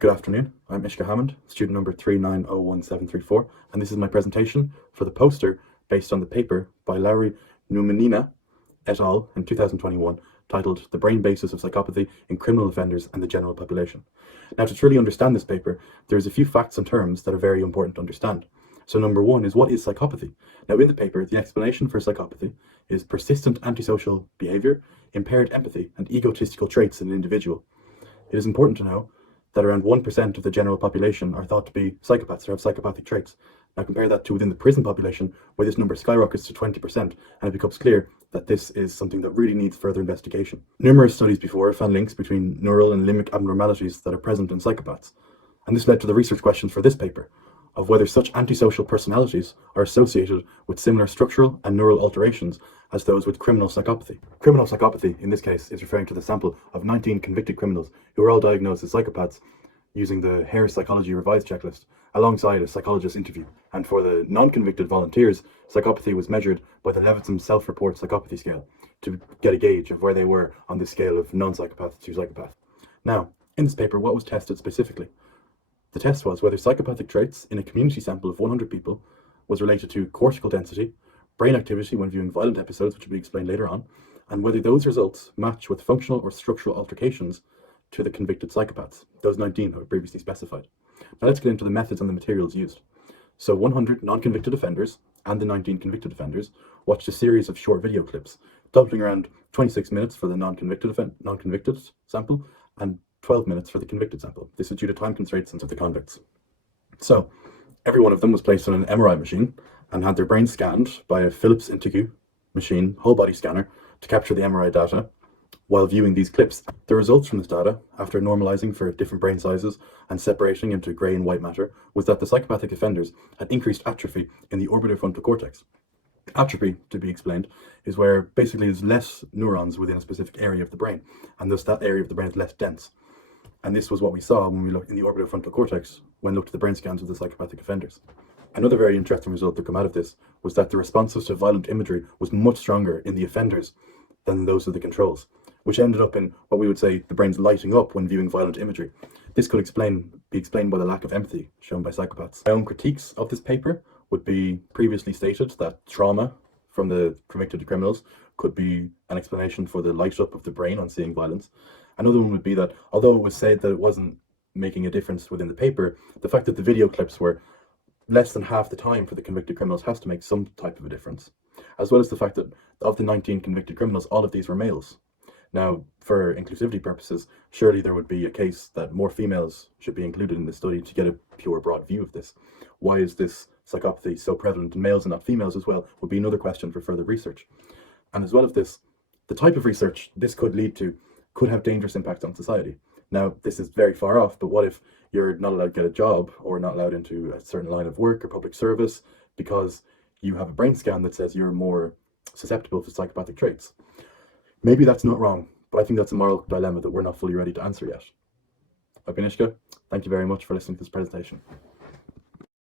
Good afternoon, I'm Uisca Hammond, student number s3901734, and this is my presentation for the poster based on the paper by Lowry Numenina et al. In 2021, titled The Brain Basis of Psychopathy in Criminal Offenders and the General Population. Now, to truly understand this paper, there's a few facts and terms that are very important to understand. So number one is, what is psychopathy? Now, in the paper, the explanation for psychopathy is persistent antisocial behavior, impaired empathy, and egotistical traits in an individual. It is important to know that around 1% of the general population are thought to be psychopaths or have psychopathic traits. Now compare that to within the prison population, where this number skyrockets to 20%, and it becomes clear that this is something that really needs further investigation. Numerous studies before found links between neural and limbic abnormalities that are present in psychopaths, and this led to the research questions for this paper, of whether such antisocial personalities are associated with similar structural and neural alterations as those with criminal psychopathy. Criminal psychopathy, in this case, is referring to the sample of 19 convicted criminals who were all diagnosed as psychopaths using the Hare Psychology Revised checklist alongside a psychologist interview. And for the non-convicted volunteers, psychopathy was measured by the Levitin self-report psychopathy scale to get a gauge of where they were on the scale of non-psychopath to psychopath. Now, in this paper, what was tested specifically? The test was whether psychopathic traits in a community sample of 100 people was related to cortical density, brain activity when viewing violent episodes, which will be explained later on, and whether those results match with functional or structural alterations to the convicted psychopaths, those 19 who were previously specified. Now let's get into the methods and the materials used. So 100 non-convicted offenders and the 19 convicted offenders watched a series of short video clips, totaling around 26 minutes for the non-convicted sample and 12 minutes for the convicted sample. This is due to time constraints of the convicts. So every one of them was placed on an MRI machine and had their brain scanned by a Philips Intugu machine whole body scanner to capture the MRI data while viewing these clips. The results from this data, after normalizing for different brain sizes and separating into grey and white matter, was that the psychopathic offenders had increased atrophy in the orbitofrontal cortex. Atrophy, to be explained, is where basically there's less neurons within a specific area of the brain, and thus that area of the brain is less dense. And this was what we saw when we looked in the orbitofrontal cortex when looked at the brain scans of the psychopathic offenders. Another very interesting result that came out of this was that the responses to violent imagery was much stronger in the offenders than those of the controls, which ended up in what we would say the brain's lighting up when viewing violent imagery. This could be explained by the lack of empathy shown by psychopaths. My own critiques of this paper would be previously stated that trauma from the convicted criminals could be an explanation for the light up of the brain on seeing violence. Another one would be that although it was said that it wasn't making a difference within the paper, the fact that the video clips were less than half the time for the convicted criminals has to make some type of a difference, as well as the fact that of the 19 convicted criminals, all of these were males. Now, for inclusivity purposes, surely there would be a case that more females should be included in this study to get a pure, broad view of this. Why is this psychopathy so prevalent in males and not females as well, would be another question for further research. And as well as this, the type of research this could lead to could have dangerous impacts on society. Now, this is very far off, but what if you're not allowed to get a job or not allowed into a certain line of work or public service because you have a brain scan that says you're more susceptible to psychopathic traits? Maybe that's not wrong, but I think that's a moral dilemma that we're not fully ready to answer yet. I've been Uisca. Thank you very much for listening to this presentation.